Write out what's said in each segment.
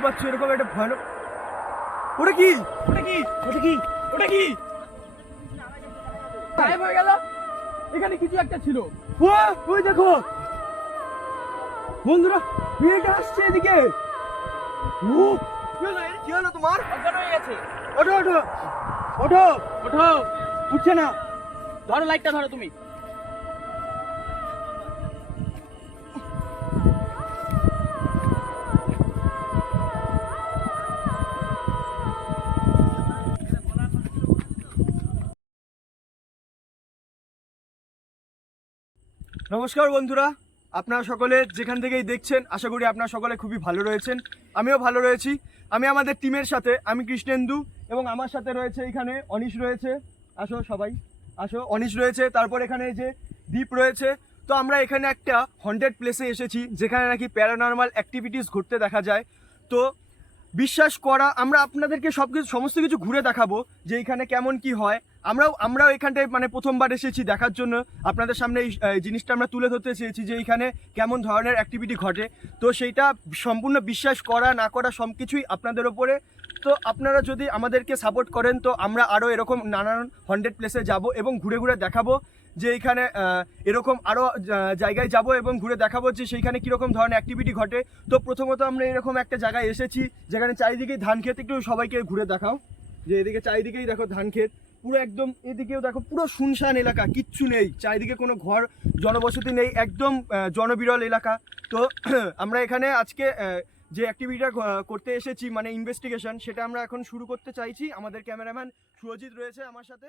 দেখতেই পাচ্ছ এরকম একটা ভয়ানক। ওটা কি ওটা কি ওটা কি ওটা কি গায়েব হয়ে গেল। এখানে কিছু একটা ছিল। ওই দেখো বন্ধুরা, মেয়েটা আসছে এদিকে। কি হলো তোমার? অজ্ঞান হয়ে গেছে। ওঠো ওঠো ওঠো ওঠো, উঠছে না। ধরো লাইটটা, ধরো তুমি। নমস্কার বন্ধুরা, আপনারা সকলে যেখান থেকেই দেখছেন আশা করি আপনারা সকলে খুবই ভালো রয়েছেন। আমিও ভালো রয়েছি। আমি আমাদের টিমের সাথে, আমি কৃষ্ণেন্দু এবং আমার সাথে রয়েছে এখানে অনিশ রয়েছে। আসো সবাই আসো, অনিশ রয়েছে, তারপর এখানে যে দীপ রয়েছে। তো আমরা এখানে একটা হন্টেড প্লেসে এসেছি যেখানে নাকি প্যারানর্মাল অ্যাক্টিভিটিস ঘটতে দেখা যায়। তো বিশ্বাস করা, আমরা আপনাদেরকে সমস্ত কিছু ঘুরে দেখাবো যে এখানে কেমন কি হয়। আমরাও এখানটায় মানে প্রথমবার এসেছি দেখার জন্য। আপনাদের সামনে এই জিনিসটা আমরা তুলে ধরতে চেয়েছি যে এখানে কেমন ধরনের অ্যাক্টিভিটি ঘটে। তো সেইটা সম্পূর্ণ বিশ্বাস করা না করা সব কিছুই আপনাদের ওপরে। তো আপনারা যদি আমাদেরকে সাপোর্ট করেন তো আমরা আরও এরকম নানান হন্টেড প্লেসে যাব এবং ঘুরে ঘুরে দেখাবো যে এইখানে এরকম আরও জায়গায় যাব এবং ঘুরে দেখাবো যে সেইখানে কীরকম ধরনের অ্যাক্টিভিটি ঘটে। তো প্রথমত আমরা এরকম একটা জায়গায় এসেছি যেখানে চারিদিকেই ধান ক্ষেত। একটু সবাইকে ঘুরে দেখাও যে এদিকে চারিদিকেই দেখো ধান ক্ষেত, পুরো একদম। এদিকেও দেখো পুরো শুনশান এলাকা, কিচ্ছু নেই, চারিদিকে কোনো ঘর জনবসতি নেই, একদম জনবিরল এলাকা। তো আমরা এখানে আজকে যে অ্যাক্টিভিটিটা করতে এসেছি মানে ইনভেস্টিগেশন, সেটা আমরা এখন শুরু করতে চাইছি। আমাদের ক্যামেরাম্যান সুরজিৎ রয়েছে আমার সাথে।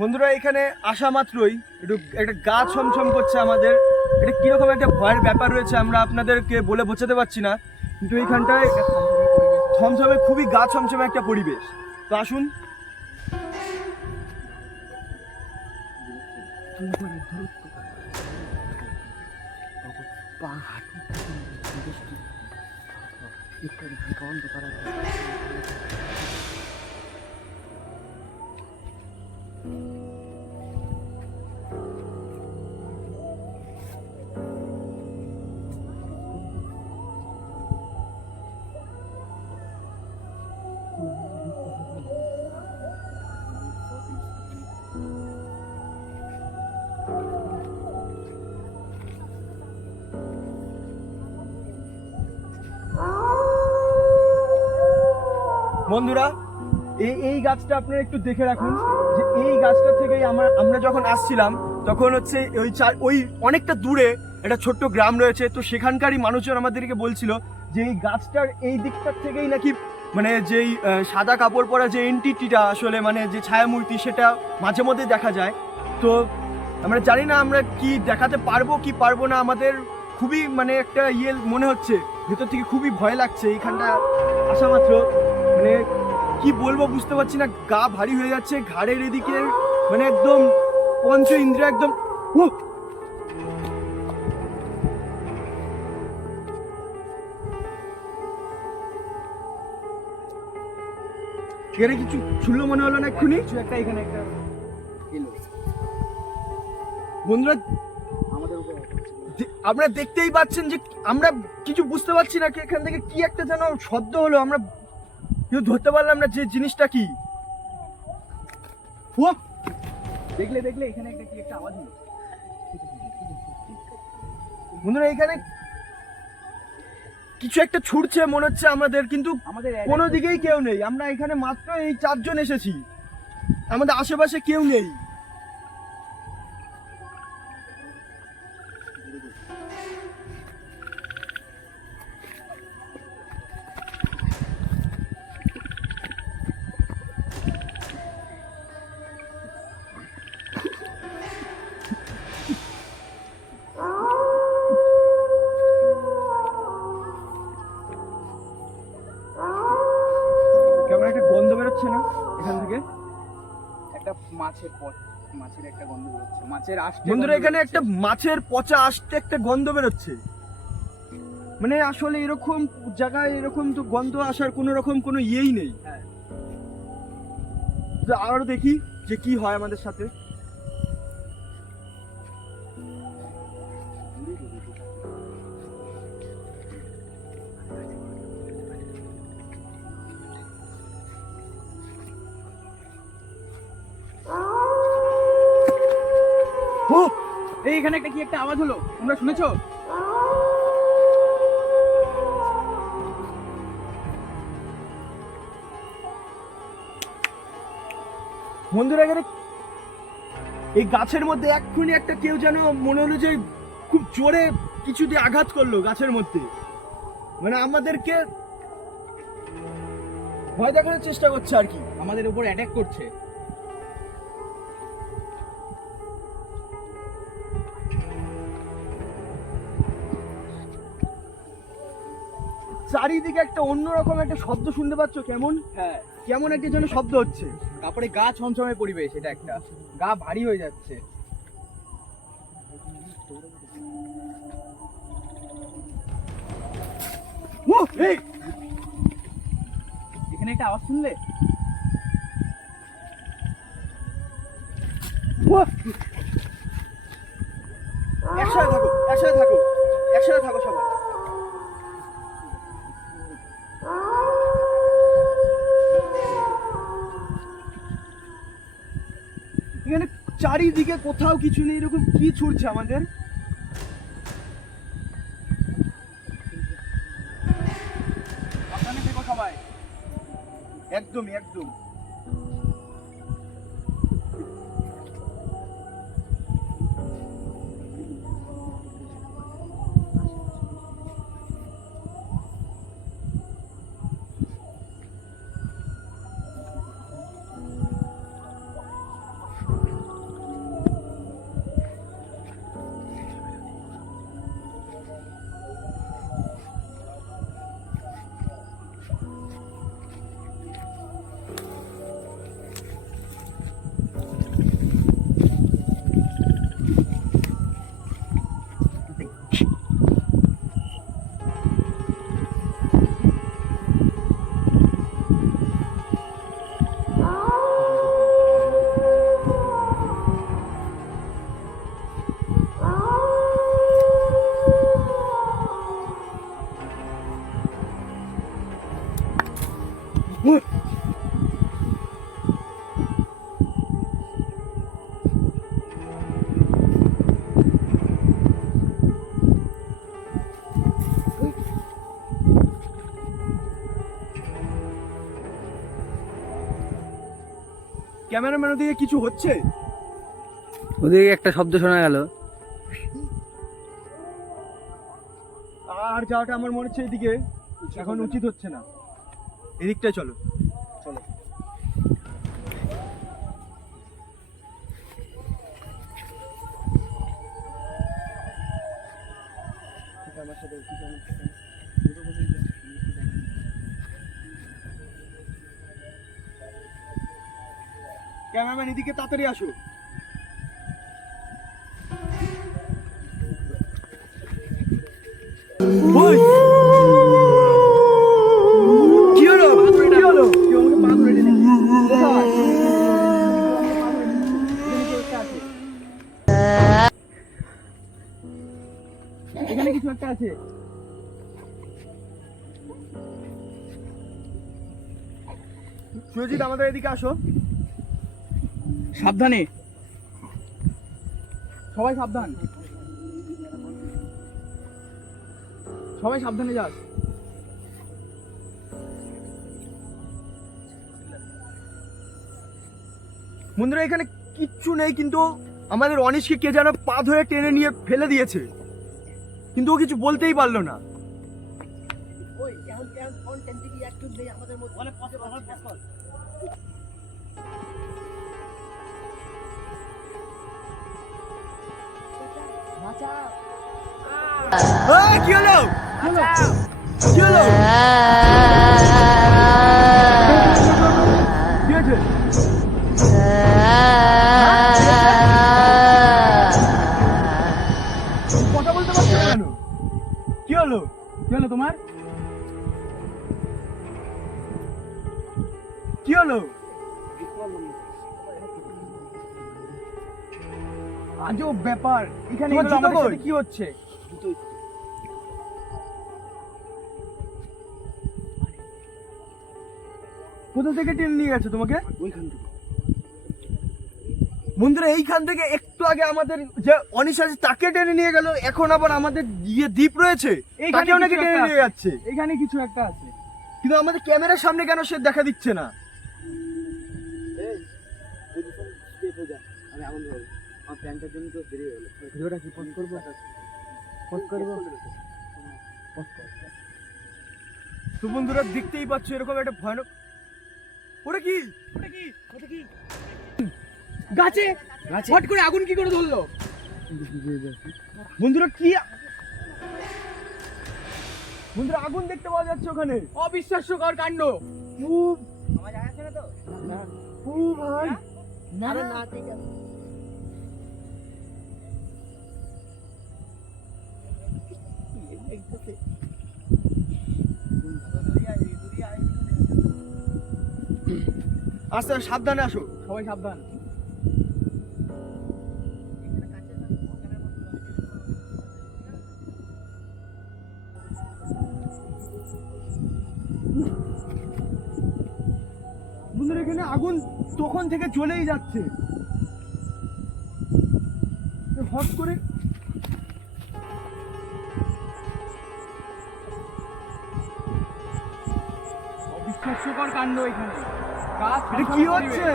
বন্ধুরা, এখানে আসা মাত্রই একটু একটা গা ছমছম করছে আমাদের। এটা কিরকম একটা ভয়ের ব্যাপার রয়েছে আমরা আপনাদেরকে বলে বোঝাতে পারছি না, কিন্তু এইখানটায় ছমছমে, খুবই গা ছমছমে একটা পরিবেশ। তো আসুন। বন্ধুরা, এই গাছটা আপনারা একটু দেখে রাখুন যে এই গাছটা থেকেই আমরা যখন আসছিলাম তখন হচ্ছে ওই অনেকটা দূরে একটা ছোট্ট গ্রাম রয়েছে। তো সেখানকারই মানুষজন আমাদেরকে বলছিল যে এই গাছটার এই দিকটার থেকেই নাকি মানে যেই সাদা কাপড় পরা যে এন্টিটিটা আসলে মানে যে ছায়ামূর্তি, সেটা মাঝে মধ্যে দেখা যায়। তো আমরা জানি না আমরা কি দেখাতে পারবো কি পারবো না। আমাদের খুবই মানে একটা মনে হচ্ছে, ভেতর থেকে খুবই ভয় লাগছে এইখানটা আসা মাত্র। মানে কি বলবো বুঝতে পারছি না, গা ভারী হয়ে যাচ্ছে, ঘাড়ের এদিকে মানে একদম পঞ্চ ইন্দ্রিয় একদম। এখানে কিছু ছুড়লো মনে হলো না এক্ষুনি একটা, এখানে একটা বন্ধুরা আপনারা দেখতেই পাচ্ছেন যে আমরা কিছু বুঝতে পারছি না এখান থেকে কি একটা যেন শব্দ হলো, আমরা কেউ ধরতে পারলাম না যে জিনিসটা কি। দেখলে এখানে একটা কি একটা আওয়াজ হলো বন্ধুরা, এখানে কিছু একটা ছুটছে মনে হচ্ছে আমাদের, কিন্তু কোনো দিকেই কেউ নেই। আমরা এখানে মাত্র এই 4 জন এসেছি, আমাদের আশেপাশে কেউ নেই। কেমন একটা গন্ধ বেরোচ্ছে না এখান থেকে? একটা মাছের একটা গন্ধ বেরোচ্ছে, মাছের আসতে। বন্ধুরা, এখানে একটা মাছের পচা আসতে একটা গন্ধ বেরোচ্ছে। মানে আসলে এরকম জায়গায় এরকম তো গন্ধ আসার কোনো রকম কোনো ইয়েই নেই। আরো দেখি যে কি হয় আমাদের সাথে। ও এই এখানে একটা কি একটা আওয়াজ হলো, তোমরা শুনেছো? বন্ধুরা এখানে এই গাছের মধ্যে এক্ষুনি একটা কেউ যেন মনে হলো যে খুব জোরে কিছু দিয়ে আঘাত করলো গাছের মধ্যে, মানে আমাদেরকে ভয় দেখানোর চেষ্টা করছে আর কি। আমাদের উপর অ্যাটাক করছে। চারিদিকে একটা অন্যরকম একটা শব্দ শুনতে পাচ্ছ, কেমন হ্যাঁ, কেমন একটা যেন শব্দ হচ্ছে। তারপরে গা ছমছমে পরিবেশ, এটা একটা গা ভারী হয়ে যাচ্ছে। ও, এই, এখানে একটা আওয়াজ শুনলে? ও, একসাথে থাকো, একসাথে থাকো, একসাথে থাকো সবাই। এখানে চারিদিকে কোথাও কিছু নেই, এরকম কি ছুটছে আমাদের? সাবধানে থেকো সবাই। একদমই একদম। ক্যামেরাম্যান ওদিকে কিছু হচ্ছে? ওদিকে একটা শব্দ শোনা গেল। আর যাওয়াটা আমার মনে হচ্ছে এদিকে এখন উচিত হচ্ছে না, এদিকটাই চলো চলো। আমার সাথে ক্যামেরাম্যান এদিকে তাড়াতাড়ি আসো। ওই! কি হলো? কি হলো? কেউ আমাকে পা ধরে টেনে নিয়ে কোথায়? এখানে কিছু একটা আছে। সুরজিৎ আমাদের এদিকে আসো। সাবধানে সবাই, সাবধান সবাই, সাবধানে যাস। বন্ধুরা এখানে কিচ্ছু নেই, কিন্তু আমাদের অনিশকে কে যেন পা ধরে টেনে নিয়ে ফেলে দিয়েছে, কিন্তু ও কিছু বলতেই পারলো না। এই, কি হলো? কি হলো? কি হয়েছে? কথা বলতে পারছো না কেন? কি হলো? কি হলো তোমার? কি হলো? আজব ব্যাপার, এখানে তোমার এগুলো জুতো আমাদের কই? সাথে কি হচ্ছে? কোথা থেকে টেনে নিয়ে গেছে তোমাকে? ওইখান থেকে। বন্ধুরা এইখান থেকে একটু আগে আমাদের যে অনিশ আছে তাকে টেনে নিয়ে গেল, এখন আবার আমাদের দ্বীপ রয়েছে এইখানে তাকেও নাকি কিছু টেনে একটা নিয়ে আছে। যাচ্ছে। এখানে কিছু একটা আছে। কিন্তু আমাদের ক্যামেরার সামনে কেন সে দেখা দিচ্ছে না? আমি আগুন ধরবো, আমার প্যান্টের জন্য তো দেরি হলো। ভিডিওটা কি পোস্ট করবো? পোস্ট করবো। তো বন্ধুরা দেখতেই পাচ্ছ এরকম একটা ভয়ানক, ওটা কি? গাছে হট করে আগুন কি করে ধরলো? বন্ধুরা কি, বন্ধুরা আগুন দেখতে পাওয়া যাচ্ছে ওখানে। অবিশ্বাস্যকর কাণ্ড। খুব আমার জায়গা ছিল তো? খুব ভাই না না, ঠিক আছে। আস্তে আস্তে সাবধানে আসো। সবাই সাবধান। বন্ধুরা এখানে আগুন তখন থেকে চলেই যাচ্ছে, হট করে অবিশ্বাস্যকর কাণ্ড এখানে। গাছ এটা কি হচ্ছে?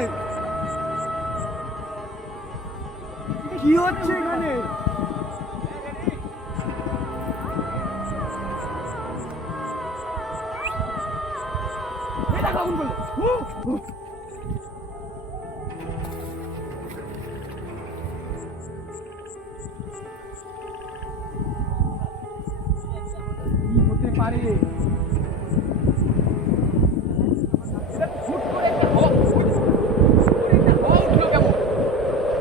কি হচ্ছে এখানে? এই দেখো আগুন করলো। কি হতে পারে? এটা হুট করে একটা হাওয়া উঠলো কেমন?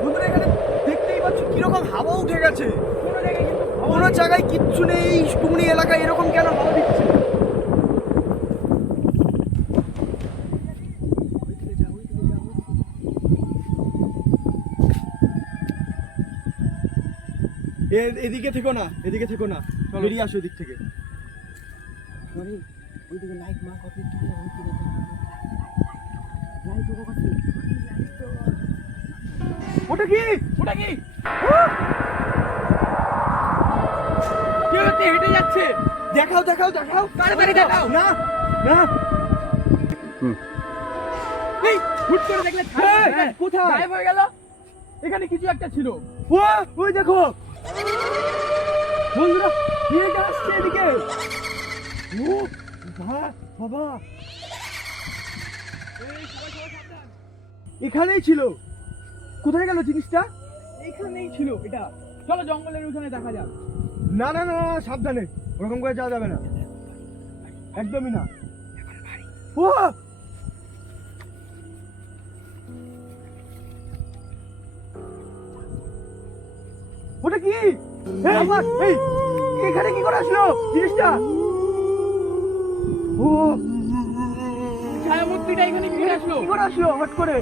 বন্ধুরা এখানে দেখতেই পাচ্ছ কিরকম হাওয়া উঠে গেছে। কোনো জায়গায় কিন্তু কোনো জায়গায় কিচ্ছু নেই, টুমনি এলাকায় এরকম কেন হাওয়া দিচ্ছে? এদিকে থেকো না, এদিকে থেকো না, বেরিয়ে আসো এদিক থেকে। ওইদিকে লাইট মার্ক হবে, কি লাইট ওটা করছে। ওটা কি? ওটা কি? কে হচ্ছে হেঁটে যাচ্ছে? দেখাও দেখাও দেখাও, তাড়াতাড়ি দেখাও। না না, এই হুট করে দেখলে এই, কোথায়? গায়েব হয়ে গেল। এখানে কিছু একটা ছিল। ও ওই দেখো বন্ধুরা, এটা আসছে এদিকে। ও বাবা, এখানেই ছিল। কোথায় গেল জিনিসটা? এইখানেই ছিল এটা। চলো জঙ্গলের ওখানে দেখা যাক। না না না না, সাবধানে, ওরকম করে যাওয়া যাবে না, একদমই না। ও ওটা কি? এই, এই, এখানে কি করে আসলো জিনিসটা? ও ছায়ামূর্তিটা এখানে কি করে আসলো? কি করে আসলো হট করে?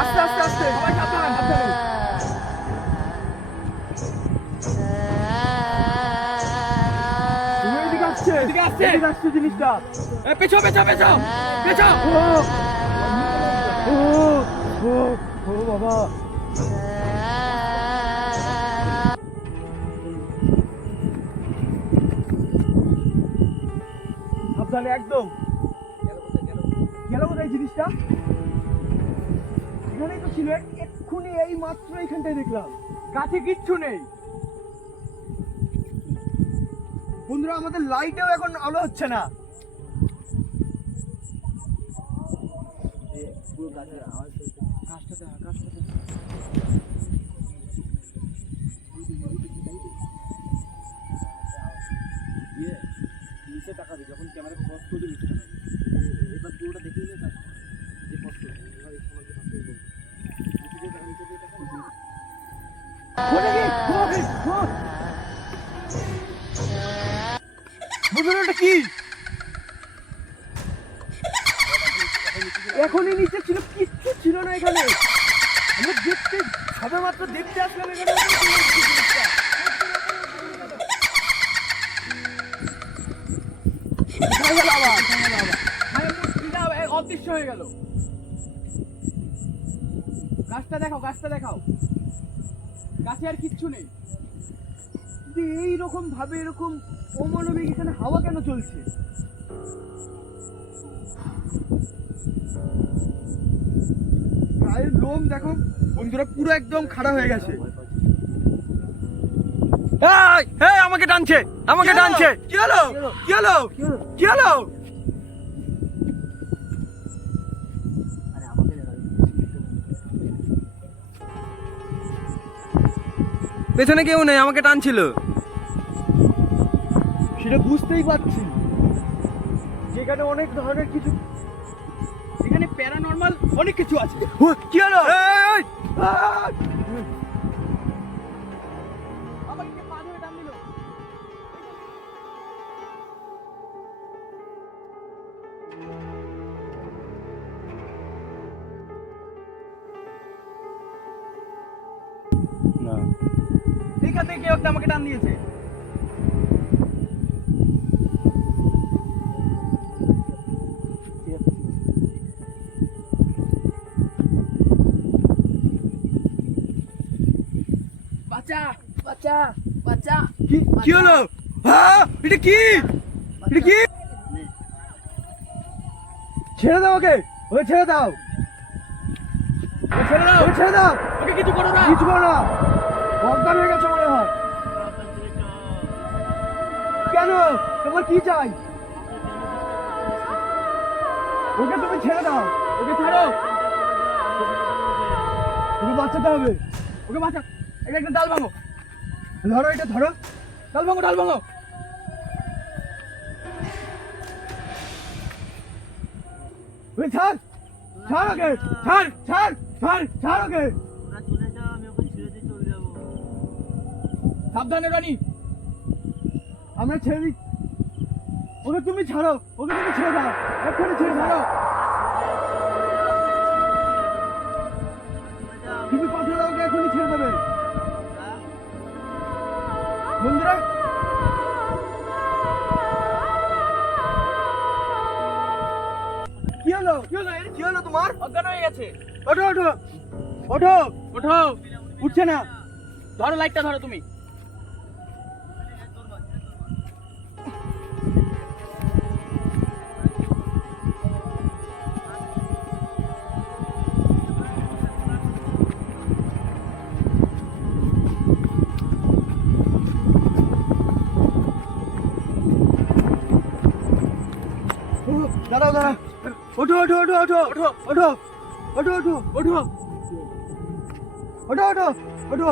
আস্তে আস্তে আস্তে, সবাই সাবধান, সাবধানে। তুমি এদিকে আসছে, এদিকে আসছে। এদিকে আসছে জিনিসটা। এ, পেছো পেছো পেছো পেছো। ও ও ও ও বাবা, সাবধানে একদম। গেল কোথায় জিনিসটা? এখানেই তো ছিল, এক্ষুনি এই মাত্র এইখানটায় দেখলাম। গাছে কিচ্ছু নেই। বন্ধুরা আমাদের লাইটেও এখন আলো হচ্ছে না। নিচে তাকাবি, যখন ক্যামেরা ক্রস করবে নিচে তাকাবি। এবার পুরোটা দেখিয়ে নে, তার যে কষ্ট এবার এই সমাজে পাশে বলবো। নিচে দিয়ে তাকা। ওটা কি? বন্ধুরা ওটা কি? এখনই নিচে ছিল, কিচ্ছু ছিল না এখানে। আমরা দেখতে সবে মাত্র দেখতে আসলাম এখানে। কোথায় গেল আবার? আরে মূর্তিটা অদৃশ্য হয়ে গেল। গাছটা দেখাও, গাছটা দেখাও। গাছে আর কিচ্ছু নেই। কিন্তু এইরকম ভাবে এরকম অমানবিক এখানে হাওয়া কেন চলছে? গায়ের লোম দেখো বন্ধুরা পুরো একদম খাড়া হয়ে গেছে। এই, এই আমাকে টানছে, আমাকে টানছে। কি হলো? কি হলো? কি হলো? আরে আমাকে দেখা পেছনে কেউ নেই, আমাকে টানছিল। সেটা বুঝতেই পারছি। যেখানে অনেক ধরনের কিছু, এখানে প্যারানর্মাল অনেক কিছু আছে। কি হলো? এই! আমাকে কে পা ধরে টান দিল? না, এইখান থেকে কেউ একটা আমাকে টান দিয়েছে। বাচ্চা, বাচ্চা, বাচ্চা। কি হলো? হ্যাঁ, এটা কি? এটা কি? ছেড়ে দাও ওকে, ওকে ছেড়ে দাও। ওকে ছেড়ে দাও, ওকে ছেড়ে দাও। ওকে কিছু করো না, কিছু করো না। অজ্ঞান হয়ে গেছে মনে হয়। কেন? তোমার কি চাই? ওকে তুমি ছেড়ে দাও, ওকে ছাড়ো। ওকে বাঁচাতে হবে, ওকে বাঁচা। এটা একটা ডাল ভাঙো, ধরো এটা ধরো, ডাল ভাঙো, ডাল ভাঙো। ওই ছাড়, ছাড় ওকে, ছাড়, ছাড়, ছাড়, ছাড় ওকে। তোরা চলে যাও, আমি ওকে ছেড়ে দিয়ে চলে যাবো। সাবধানে রানী, আমরা ছেড়ে দিই। ওকে তুমি ছাড়ো, ওকে তুমি ছেড়ে দাও, এক্ষুনি ছেড়ে ছাড়ো। তুমি কথা দাও, ওকে এক্ষুনি ছেড়ে দেবে। বন্ধুরা কি হলো? কি হলো? কি হলো তোমার? অজ্ঞান হয়ে গেছে। ওঠো, ওঠো, ওঠো, ওঠো। উঠছে না। ধরো লাইটটা, ধরো তুমি। দাঁড়াও, দাঁড়াও। ওঠো, ওঠো, ওঠো, ওঠো, ওঠো, ওঠো, ওঠো, ওঠো, ওঠো, ওঠো, ওঠো, ওঠো।